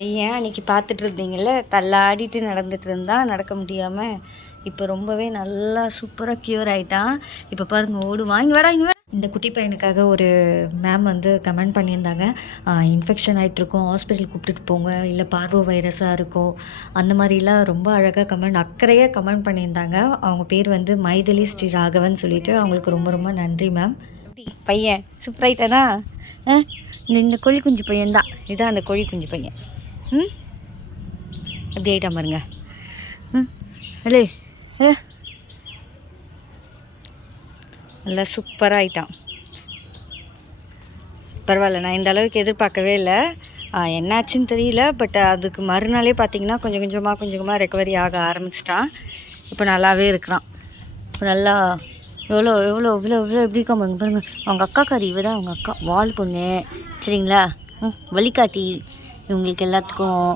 ஏன் அன்றைக்கி பார்த்துட்டு இருந்தீங்கள்ல, தள்ளாடிட்டு நடந்துட்டு இருந்தான், நடக்க முடியாமல். இப்போ ரொம்பவே நல்லா சூப்பராக க்யூர் ஆகிட்டான். இப்போ பாருங்கள் ஓடுவான். இங்கே வாடா இங்கே வாடா. இந்த குட்டி பையனுக்காக ஒரு மேம் வந்து கமெண்ட் பண்ணியிருந்தாங்க. இன்ஃபெக்ஷன் ஆகிட்ருக்கோம், ஹாஸ்பிட்டல் கூப்பிட்டுட்டு போங்க, இல்லை பார்வோ வைரஸாக இருக்கும், அந்த மாதிரிலாம் ரொம்ப அழகாக அக்கறையாக கமெண்ட் பண்ணியிருந்தாங்க. அவங்க பேர் வந்து மைதிலி ஸ்ரீ ராகவன் சொல்லிட்டு, அவங்களுக்கு ரொம்ப ரொம்ப நன்றி மேம். பையன் சூப்பராகிட்டானா? இந்த கோழி குஞ்சு பையன்தான், இதுதான் அந்த கோழி குஞ்சு பையன். எப்படி ஆகிட்டான் பாருங்க. இல்லை நல்லா சூப்பராக ஆகிட்டான். பரவாயில்ல, நான் இந்த அளவுக்கு எதிர்பார்க்கவே இல்லை. என்னாச்சுன்னு தெரியல, பட் அதுக்கு மறுநாளே பார்த்திங்கன்னா கொஞ்சம் கொஞ்சமாக ரெக்கவரி ஆக ஆரம்பிச்சிட்டான். இப்போ நல்லாவே இருக்கிறான். இப்போ நல்லா எவ்வளோ எப்படி இருக்கான் பாருங்க. அவங்க அக்காக்காரி இவ தான், அவங்க அக்கா வால் பொண்ணு சரிங்களா. வழிகாட்டி இவங்களுக்கு எல்லாத்துக்கும்.